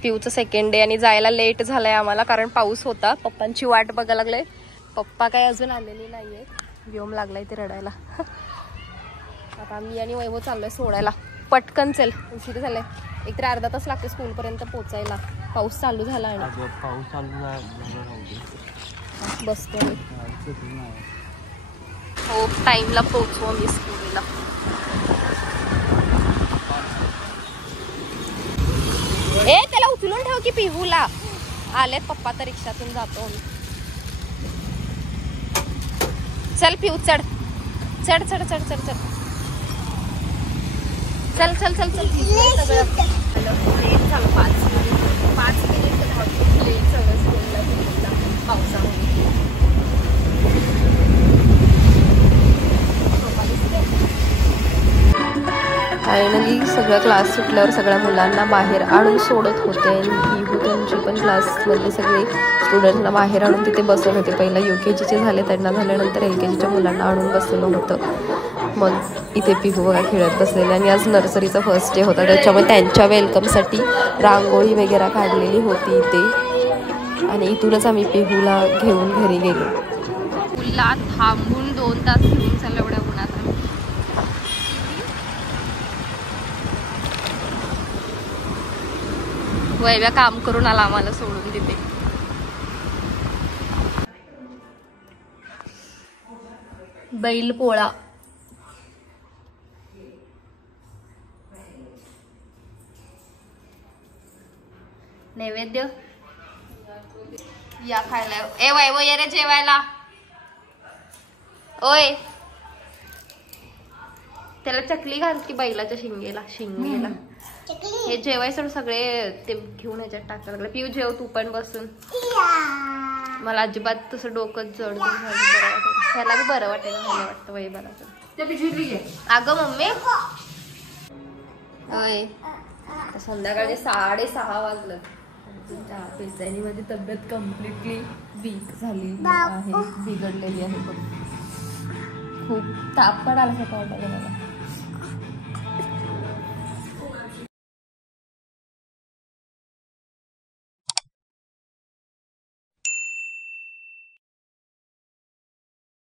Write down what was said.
पिऊचं second day आणि जायला late झालंय आम्हाला कारण पाऊस होता. पप्पांची वाट बघायला लागले. पप्पा काय अजून आलेली नाहीये. व्योम लागलाय ते रडायला. आता मी आणि वैभव चाललोय सोडायला. पटकन चल, उशीर झालाय. एक तर अर्धा तास लागते स्कूल पर्यंत पोहोचायला. पाऊस चालू झाला आणि पाऊस चालू बसतो मी. हो टाइमला पोहोचू आम्ही स्कूलला. ए त्याला उचलून ठेव की पिहूला. आलेत पप्पा तर रिक्षातून जातो. चल पिहू चढ चढ चढ चढ चढ चढ चल चल चल चल. सगळं लेट झालं 5 मिनिट लेट सगळं स्कूलला पावसामध्ये. फायनली सगळं क्लास सुटल्यावर सगळ्या मुलांना बाहेर आणून सोडत होते. आणि पिहू त्यांची पण क्लासमधले सगळे स्टुडंटना बाहेर आणून तिथे बसवत होते. पहिला UKGचे झाले, त्यांना झाल्यानंतर LKGच्या मुलांना आणून बसवलं होतं. मग इथे पिहू बघा खेळत बसलेले. आणि आज नर्सरीचा फर्स्ट डे होता, त्याच्यामुळे त्यांच्या वेलकमसाठी रांगोळी वगैरे काढलेली होती इथे. आणि इथूनच आम्ही पिहूला घेऊन घरी गेलो. स्कूलला थांबून 2 तास घेऊन चाललं एवढ्या उन्हात. वैव्या काम करून आला आम्हाला सोडून तिथे. बैल पोळा. नैवेद्य या खायला. ए वैभव ये रे जेवायला. ओय त्याला चकली घाल की बैलाच्या शिंगेला. हे जेवायचं सगळे ते घेऊन ह्याच्यात टाकायला लागले. पिऊ जेव तू पण बसून. मला अजिबात तसं डोकं जड बरं वाटेल. ह्याला बी बरं वाटेल मला वाटतं वैभवला. अगं मम्मी होय संध्याकाळचे 6:30 वाजलं. आणि माझी तब्येत कम्प्लिटली वीक झाली आहे, बिघडलेली आहे. खूप ताप पण आल्यासारखं वाटायला मला.